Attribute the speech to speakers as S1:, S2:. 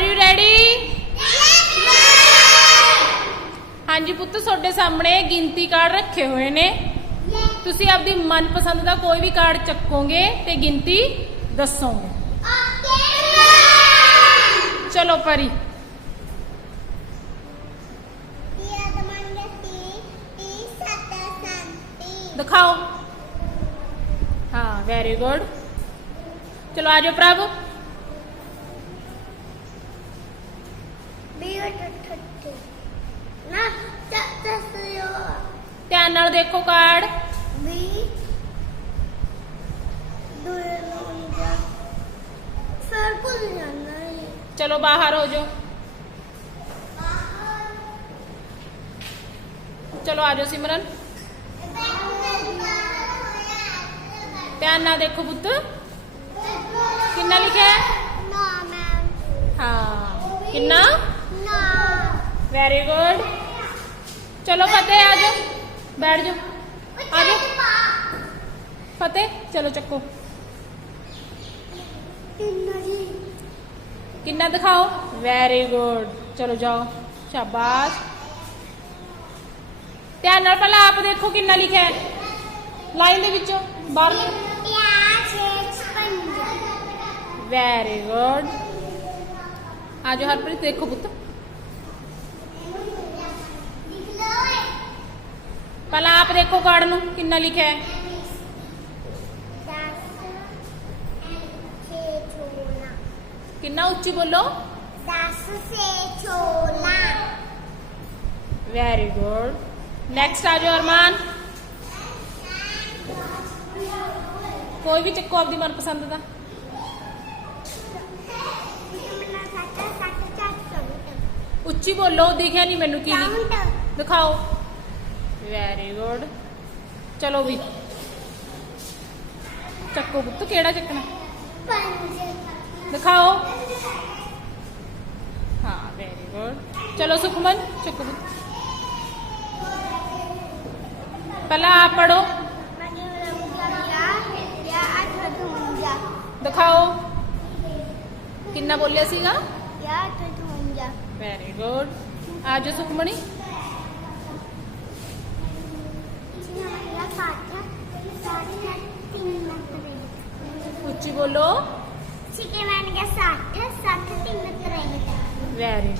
S1: Are you ready ਹਾਂਜੀ ਪੁੱਤ, ਤੁਹਾਡੇ ਸਾਹਮਣੇ ਗਿਣਤੀ ਕਾਰਡ ਰੱਖੇ ਹੋਏ ਨੇ। ਤੁਸੀਂ ਆਪਦੀ ਮਨਪਸੰਦ ਦਾ ਕੋਈ ਵੀ ਕਾਰਡ ਚੱਕੋਗੇ ਤੇ ਗਿਣਤੀ ਦੱਸੋਗੇ। ਚਲੋ ਪਰੀ ਦਿਖਾਓ। ਹਾਂ ਵੈਰੀ ਗੁੱਡ ਚਲੋ ਆਜੋ ਪ੍ਰਭ। ਧਿਆਨ ਨਾਲ ਦੇਖੋ ਕਾਰਡ
S2: ਵੀ ਦੂਰੇ ਲੰਗਾ ਫਿਰ ਭੁੱਲ ਜਾਂਦਾ ਹੈ
S1: ਚਲੋ ਬਾਹਰ ਹੋ ਜਾਓ ਚਲੋ ਆਜੋ ਸਿਮਰਨ ਧਿਆਨ ਨਾਲ ਦੇਖੋ ਪੁੱਤ वेरी गुड चलो
S2: फतेह
S1: आ जाओ। बैठ जाओ। आ जाओ। फतेह चलो चक्को। किन्ना दिखाओ। वेरी गुड चलो जाओ। शाबाश। ध्यान पहला आप
S2: देखो कि लिखा
S1: है। लाइन बार वेरी गुड आज हरप्रीत
S2: देखो पुत्र
S1: ਪਹਿਲਾਂ ਆਪ ਦੇਖੋ ਕਾਰਡ ਨੂੰ, ਕਿੰਨਾ ਲਿਖਿਆ ਹੈ।
S2: ਦਸ ਛੇ ਛੋਲਾ
S1: ਕਿੰਨਾ ਉੱਚੀ ਬੋਲੋ?
S2: ਦਸ ਛੇ ਛੋਲਾ
S1: ਵੈਰੀ ਗੁੱਡ ਨੈਕਸਟ ਆ ਜਾਓ ਅਰਮਾਨ। ਕੋਈ ਵੀ ਚੱਕੋ ਆਪਦੀ ਮਨਪਸੰਦ ਦਾ। ਉੱਚੀ ਬੋਲੋ, ਦਿਖਿਆ ਨਹੀਂ ਮੈਨੂੰ ਕੀ ਲਿਖ ਦਿਖਾਓ। ਵੈਰੀ ਗੁੱਡ ਚਲੋ ਵੀ ਚੱਕੋ ਪੁੱਤ ਕਿਹੜਾ ਚੱਕਣਾ
S2: ਪੰਜ
S1: ਦਿਖਾਓ ਹਾਂ ਵੈਰੀ ਗੁੱਡ ਚਲੋ ਸੁਖਮਨ ਚੱਕੋ ਪੁੱਤ ਪਹਿਲਾਂ ਆਪ ਪੜੋ
S2: ਮਨੀ ਰੰਗਿਆ ਯਾ ਅੱਠ ਧੁੰਜਾ
S1: ਦਿਖਾਓ ਕਿੰਨਾ ਬੋਲਿਆ ਸੀਗਾ
S2: ਯਾ ਅੱਠ ਧੁੰਜਾ
S1: ਵੈਰੀ ਗੁੱਡ ਆਜੋ ਸੁਖਮਣੀ ਉੱਚੀ ਬੋਲੋ।
S2: 6 1 ਕੇ 60 60 3 ਰਹਿੰਦਾ
S1: ਵੈਰੀ